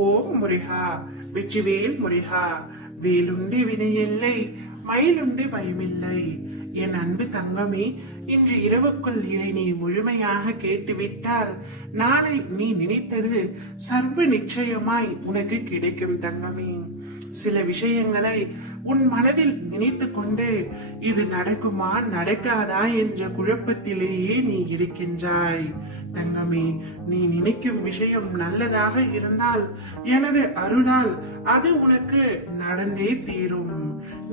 ஓம் முருகா, வெற்றிவேல் முருகா. வேலுண்டு வினையில்லை, மயிலுண்டு பயமில்லை. என் அன்பு தங்கமே, இன்று இரவுக்குள் இதை நீ முழுமையாக கேட்டுவிட்டால் நாளை நீ நினைத்தது சர்வ நிச்சயமாய் உனக்கு கிடைக்கும் தங்கமே. சில விஷயங்களை உன் மனதில் நினைத்து கொண்டு இது நடக்குமா நடக்காதா என்ற குழப்பத்திலேயே நீ இருக்கின்றாய் தங்கமே. நீ நினைக்கும் விஷயம் நல்லதாக இருந்தால் எனது அருளால் அது உனக்கு நடந்தே தீரும்.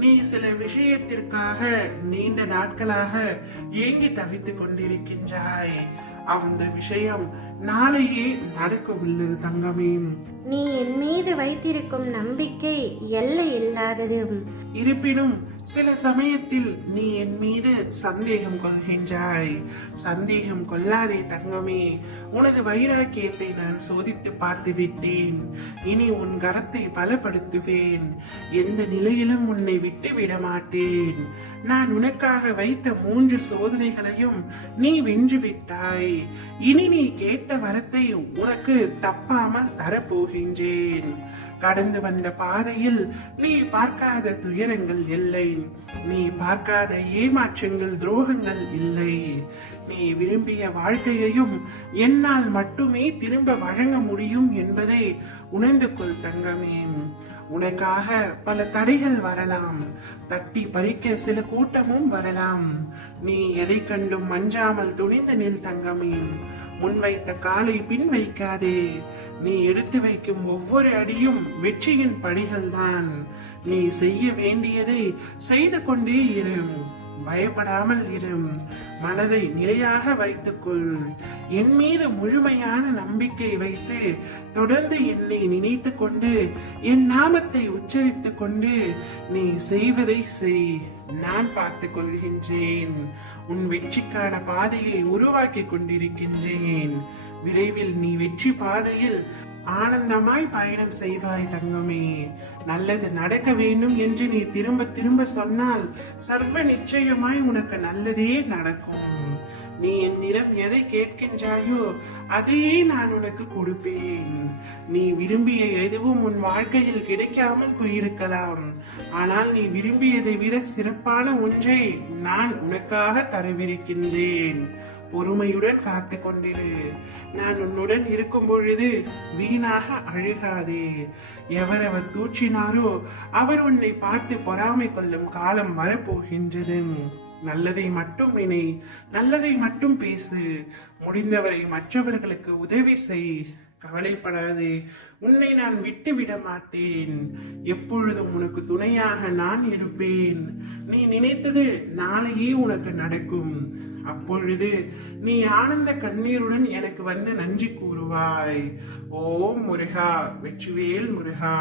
நீ சில விஷயத்திற்காக நீண்ட நாட்களாக ஏங்கி தவித்துக் கொண்டிருக்கின்றாய். அந்த விஷயம் நாளையே நடக்க உள்ளது தங்கமே. நீ என் மீது வைத்திருக்கும் நம்பிக்கை எல்லை இல்லாதது. இருப்பினும் சில சமயத்தில் நீ என் மீது சந்தேகம் கொள்கின்றாய். சந்தேகம் கொள்ளாதே தங்கமே. உனது வைராக்கியத்தை நான் சோதித்து பார்த்து விட்டேன். இனி உன் கரத்தை பலப்படுத்துவேன். எந்த நிலையிலும் உன்னை விட்டு விட மாட்டேன். நான் உனக்காக வைத்த 3 சோதனைகளையும் நீ வென்று விட்டாய். இனி நீ கேட்ட வரத்தை உனக்கு தப்பாமல் தரப்போகின்றேன். கடந்து வந்த பாதையில் நீ பார்க்காத துயரங்கள் இல்லை. நீ பார்க்காத ஏமாற்றங்கள், துரோகங்கள் இல்லை. நீ விரும்பிய வாழ்க்கையையும் என்னால் மட்டுமே திரும்ப வழங்க முடியும் என்பதை உணர்ந்து கொள் தங்கமே. உனக்காக பல தடைகள் வரலாம், தட்டி பறிக்க சில கூட்டமும் வரலாம். நீ எதை கண்டும் மஞ்சாமல் துணிந்து நில் தங்கமே. முன்வைத்த காலை பின் வைக்காதே. நீ எடுத்து வைக்கும் ஒவ்வொரு அடியும் வெற்றியின் படிகள் தான். நீ செய்ய வேண்டியதை செய்து கொண்டே இரு. பயப்படாமல் இரு. மனதை நிலையாக வைத்துக்கொள். என் மீது முழுமையான நம்பிக்கை வைத்து தொடர்ந்து என்னை நினைத்து கொண்டு என் நாமத்தை உச்சரித்துக் கொண்டு நீ செய்வதை செய். நான் பார்த்துக் கொள்கின்றேன். உன் வெற்றிக்கான பாதையை உருவாக்கி கொண்டிருக்கின்றேன். விரைவில் நீ வெற்றி பாதையில் ஆனந்தமாய் பயணம் செய்வாய் தங்கமே. நல்லது நடக்க வேண்டும் என்று நீ திரும்ப திரும்ப சொன்னால் சர்வ நிச்சயமாய் உனக்கு நல்லதே நடக்கும். நீ என்னிடம் எதை கேட்கின்றாயோ அதையே நான் உனக்கு கொடுப்பேன். நீ விரும்பிய எதுவும் உன் வாழ்க்கையில் கிடைக்காமல் போயிருக்கலாம். ஆனால் நீ விரும்பியதை விட சிறப்பான ஒன்றை நான் உனக்காக தரவிருக்கின்றேன். பொறுமையுடன் காத்து கொண்டிரு. நான் உன்னுடன் இருக்கும் பொழுது வீணாக அழுகாதே. எவரவர் தூற்றினாரோ அவர் உன்னை பார்த்து பொறாமை கொள்ளும் காலம் வரப்போகின்றது. நல்லதை மட்டும் நினை, நல்லதை மட்டும் பேசு. முடிந்தவரை மற்றவர்களுக்கு உதவி செய். கவலைப்படாதே, உன்னை நான் விட்டு விட மாட்டேன். எப்பொழுதும் உனக்கு துணையாக நான் இருப்பேன். நீ நினைத்தது நாளையே உனக்கு நடக்கும். அப்பொழுது நீ ஆனந்த கண்ணீருடன் எனக்கு வந்து நன்றி கூறுவாய். ஓம் முருகா, வெற்றிவேல் முருகா.